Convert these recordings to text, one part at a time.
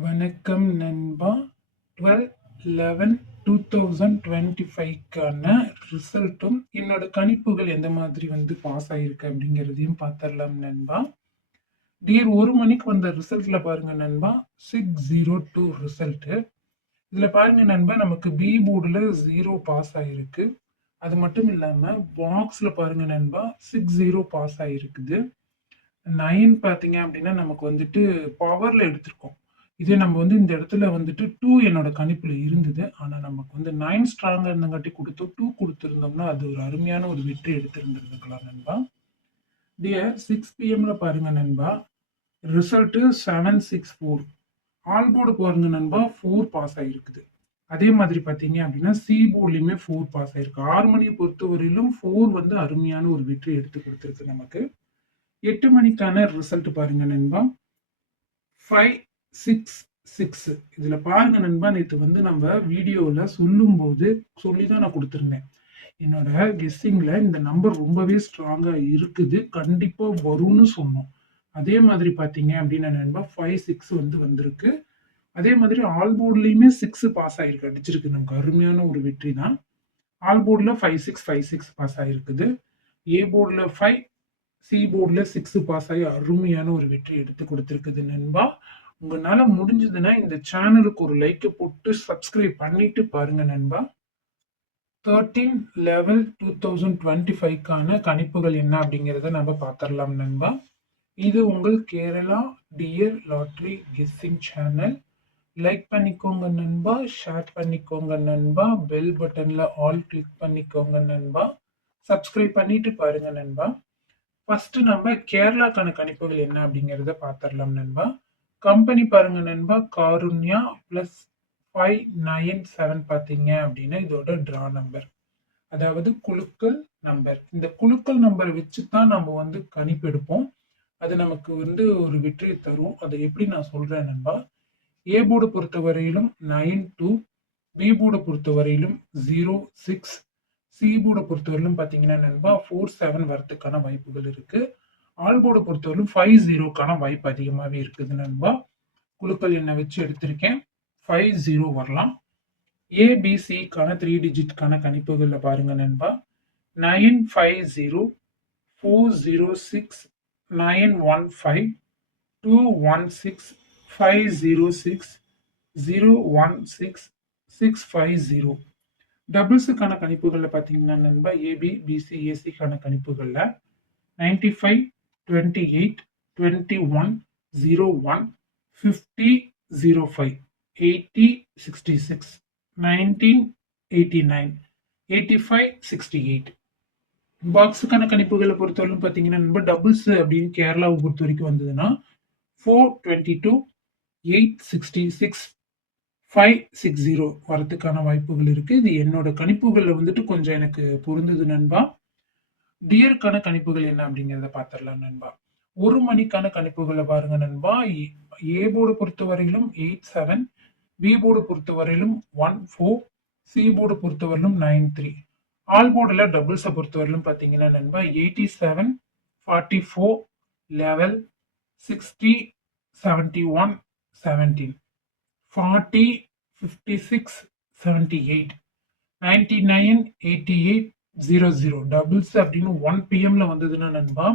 வணக்கம் நண்பா. 12/11/2025க்கான ரிசல்ட்டும் என்னோட கணிப்புகள் எந்த மாதிரி பாஸ் ஆயிருக்கு அப்படிங்கிறதையும் பார்த்துடலாம் நண்பா. டியர் 1 மணிக்கு வந்த ரிசல்ட்ல பாருங்க நண்பா, 602 ரிசல்ட்டு. இதுல பாருங்க நண்பா, நமக்கு பி போர்டுல 0 பாஸ் ஆயிருக்கு. அது மட்டும் இல்லாம பாக்ஸ்ல பாருங்க நண்பா, 60 பாஸ் ஆயிருக்குது. 9 பார்த்தீங்க அப்படின்னா நமக்கு பவர்ல எடுத்திருக்கோம். இதே நம்ம இந்த இடத்துல 2 என்னோட கணிப்புல இருந்தது. ஆனா நமக்கு 9 ஸ்ட்ராங்கா இருந்தங்காட்டி குடுத்து 2 குடுத்திருந்தோம்னா, அது ஒரு அருமையான ஒரு வெற்றி எடுத்திருந்திருக்கலாம் நண்பா. டியர் 6 பிஎம்ல பாருங்க நண்பா, ரிசல்ட் 764. ஆல் போர்டு பாருங்க நண்பா, 4 பாஸ் ஆயிருக்குது. அதே மாதிரி பார்த்தீங்க அப்படின்னா, சி போர்ட்லயுமே 4 பாஸ் ஆயிருக்கு. 6 மணியை பொறுத்தவரையிலும் 4 அருமையான ஒரு வெற்றி எடுத்து கொடுத்திருக்கு நமக்கு. 8 மணிக்கான ரிசல்ட் பாருங்க நண்பா, 566. இதுல பாருங்க நண்பா, நேத்து நம்ம வீடியோல சொல்லும்போது சொல்லிதான் நான் கொடுத்திருந்தேன். என்னோட கெஸ்ஸிங்ல இந்த நம்பர் ரொம்பவே ஸ்ட்ராங்கா இருக்குது, கண்டிப்பா வரும்னு சொன்னோம். அதே மாதிரி பாத்தீங்க அப்படின்னா நண்பா, 56 வந்திருக்கு. அதே மாதிரி ஆல் போர்ட்லயுமே 6 பாஸ் ஆயிருக்கு, அடிச்சிருக்கு. நமக்கு அருமையான ஒரு வெற்றி தான். ஆல் போர்ட்ல 5656 பாஸ் ஆயிருக்குது. ஏ போர்ட்ல 5, சி போர்ட்ல 6 பாஸ் ஆகி அருமையான ஒரு வெற்றி எடுத்து கொடுத்திருக்குது நண்பா. உங்களால முடிஞ்சதுன்னா இந்த சேனலுக்கு ஒரு லைக் போட்டு சப்ஸ்கிரைப் பண்ணிட்டு பாருங்க நண்பா. 13/11/2025க்கான கணிப்புகள் என்ன அப்படிங்கிறத நம்ம பார்த்துடலாம் நண்பா. இது உங்கள் Kerala dear lottery guessing channel. Like பண்ணிக்கோங்க நண்பா, ஷேர் பண்ணிக்கோங்க நண்பா, பெல் பட்டன்ல ஆல் கிளிக் பண்ணிக்கோங்க நண்பா, சப்ஸ்கிரைப் பண்ணிட்டு பாருங்க நண்பா. ஃபர்ஸ்ட் நம்ம கேரளாக்கான கணிப்புகள் என்ன அப்படிங்கிறத பார்த்துடலாம் நண்பா. கம்பெனி பாருங்க நண்பா, காருண்யா பிளஸ் 597 பார்த்தீங்க அப்படின்னா இதோட டிரா நம்பர், அதாவது குலுக்கல் நம்பர். இந்த குலுக்கல் நம்பரை வச்சு தான் நம்ம கணிப்பு எடுப்போம். அது நமக்கு ஒரு வெற்றியை தரும். அதை எப்படி நான் சொல்றேன் நண்பா. ஏ போர்டு பொறுத்த வரையிலும் 92, பி போர்டை பொறுத்த வரையிலும் 06, சி போர்டை பொறுத்தவரையிலும் பார்த்தீங்கன்னா நண்பா 47 வரதுக்கான வாய்ப்புகள் இருக்கு. ஆல் போர்டை பொறுத்தவரையிலும் 50க்கான வாய்ப்பு அதிகமாகவே இருக்குது நண்பா. குழுக்கள் எண்ணை வச்சு எடுத்திருக்கேன், 50 வரலாம். ஏபிசிக்கான 3 டிஜிட்கான கணிப்புகள்ல பாருங்க நண்பா, 950, 406, 915, 216, 506, 016, 650. டபுள்ஸுக்கான கணிப்புகள்ல பார்த்தீங்கன்னா நண்பா, ஏபி பிசி ஏசிக்கான கணிப்புகள்ல 95, 28, 21, 01, 50, 05, 80, 66, 19, 89, 85, 68. பாக்ஸுக்கான கணிப்புகளை பொறுத்தவரைக்கும் பார்த்தீங்கன்னா நண்பா, டபுள்ஸ் அப்படின்னு கேரளாவை பொறுத்த வரைக்கும் வந்ததுன்னா 422, 866, 560 வரதுக்கான வாய்ப்புகள் இருக்கு. இது என்னோட கணிப்புகள்ல கொஞ்சம் எனக்கு பொருந்தது நண்பா. டியருக்கான கணிப்புகள் என்ன அப்படிங்கிறத பார்த்துடலாம் நண்பா. 1 மணிக்கான கணிப்புகளை பாருங்க நண்பா. ஏ போர்டு பொறுத்த வரையிலும் 87, பி போர்டு பொறுத்த வரையிலும் 14, சி போர்டு பொறுத்த வரையிலும் 93. ஆல் போர்டுல டபுள்ஸை பொறுத்த வரையிலும் பார்த்தீங்கன்னா நண்பா 87, 44, 11, 60, 71, 17, 40, 56, 78, 99, 88, 00. டபுள்ஸ் அப்படின்னு 1 பிஎம்ல வந்ததுன்னா நண்பா,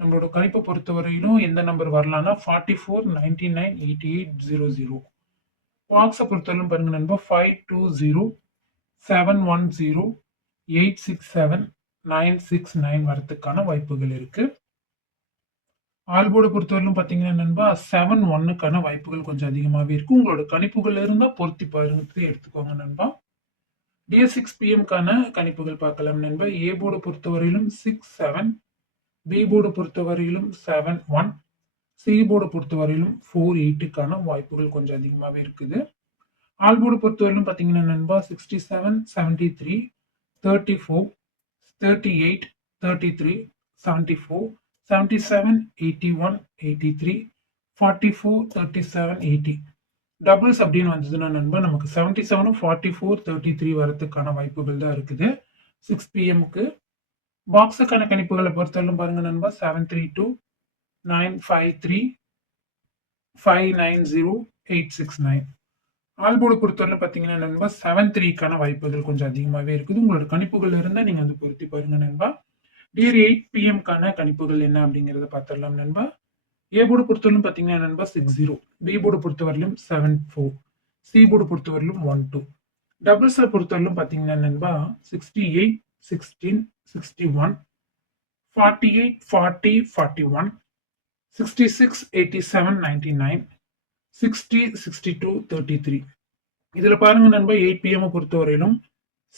நம்மளோட கணிப்பை பொறுத்த வரையிலும் எந்த நம்பர் வரலாம்னா 44, 99, 88, 00. பாக்ஸை பொறுத்தவரையிலும் பாருங்க நண்பா, 520, 710, 867, 969 வரதுக்கான வாய்ப்புகள் இருக்கு. ஆல் போர்டை பொறுத்தவரையிலும் பார்த்தீங்கன்னா நண்பா 71க்கான வாய்ப்புகள் கொஞ்சம் அதிகமாகவே இருக்கு. உங்களோட கணிப்புகள் இருந்தால் பொருத்தி பாருங்க, எடுத்துக்கோங்க நண்பா. டியர் 6 பிஎம்கான கணிப்புகள் பார்க்கலாம் நண்பா. ஏ போர்டை பொறுத்தவரையிலும் 67, பி போர்டை பொறுத்தவரையிலும் 71, சி போர்டை பொறுத்தவரையிலும் 48க்கான வாய்ப்புகள் கொஞ்சம் அதிகமாகவே இருக்குது. ஆல் போர்டை பொறுத்தவரையிலும் பார்த்தீங்கன்னா நண்பா 67, 73, 34, 38, 33, 74, 77, 81, 83, 44, 37, 80. டபுள்ஸ் அப்படின்னு வந்ததுன்னா நண்பா, நமக்கு 77, 44, 33 வரதுக்கான வாய்ப்புகள் தான் இருக்குது 6 பிஎம்க்கு. பாக்ஸுக்கான கணிப்புகளை பொறுத்தவரைக்கும் பாருங்க நண்பா, 732, 953, 590, 869. ஆல் போர்டு பொறுத்தவரை பார்த்தீங்கன்னா நண்பா 7-3க்கான வாய்ப்புகள் கொஞ்சம் அதிகமாகவே இருக்குது. உங்களோட கணிப்புகள் இருந்தால் நீங்கள் வந்து பொருத்தி பாருங்க நண்பா. டியர் 8 PM-க்கான கணிப்புகள் என்ன அப்படிங்கிறத பார்த்துடலாம் நண்பா. ஏ போர்டு பொறுத்தவரையிலும் பார்த்தீங்கன்னா நண்பா 60, பி போர்டு பொறுத்தவரையிலும் 74, சி போர்டு பொறுத்தவரையிலும் 12. டபுள்ஸ்ல பொறுத்தவரையிலும் பார்த்தீங்கன்னா நண்பா 68, 16, 61, 48, 40, 41, 66, 87, 99, 60, 62, 33. இதுல பாருங்க நண்பா 8 PM பொறுத்தவரையிலும்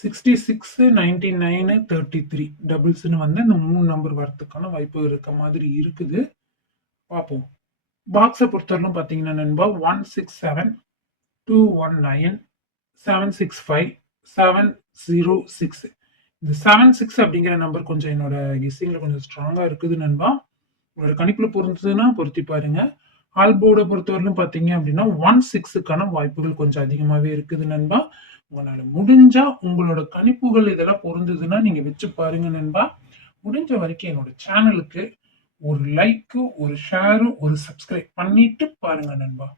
66, 99, 33 டபுள்ஸ்னு வந்து இந்த 3 நம்பர் வரதுக்கான வாய்ப்பு இருக்க மாதிரி இருக்குது. பார்ப்போம். பாக்ஸை பொறுத்தவரையிலும் பார்த்தீங்கன்னா நண்பா 167, 219, 765, 706. இந்த 76 அப்படிங்கிற நம்பர் கொஞ்சம் என்னோட கெஸ்ஸிங்ல கொஞ்சம் ஸ்ட்ராங்கா இருக்குது நண்பா. உங்களோட கணிப்புல பொருந்ததுன்னா பொருத்தி பாருங்க. ஆல் போர்டை பொறுத்தவரையிலும் பார்த்தீங்க அப்படின்னா 16க்கான வாய்ப்புகள் கொஞ்சம் அதிகமாகவே இருக்குது நண்பா. உங்களால முடிஞ்சா உங்களோட கணிப்புகள் இதெல்லாம் பொருந்ததுன்னா நீங்க வச்சு பாருங்க நண்பா. முடிஞ்ச வரைக்கும் என்னோட சேனலுக்கு ஒரு லைக்கு, ஒரு ஷேரு, ஒரு சப்ஸ்கிரைப் பண்ணிட்டு பாருங்க நண்பா.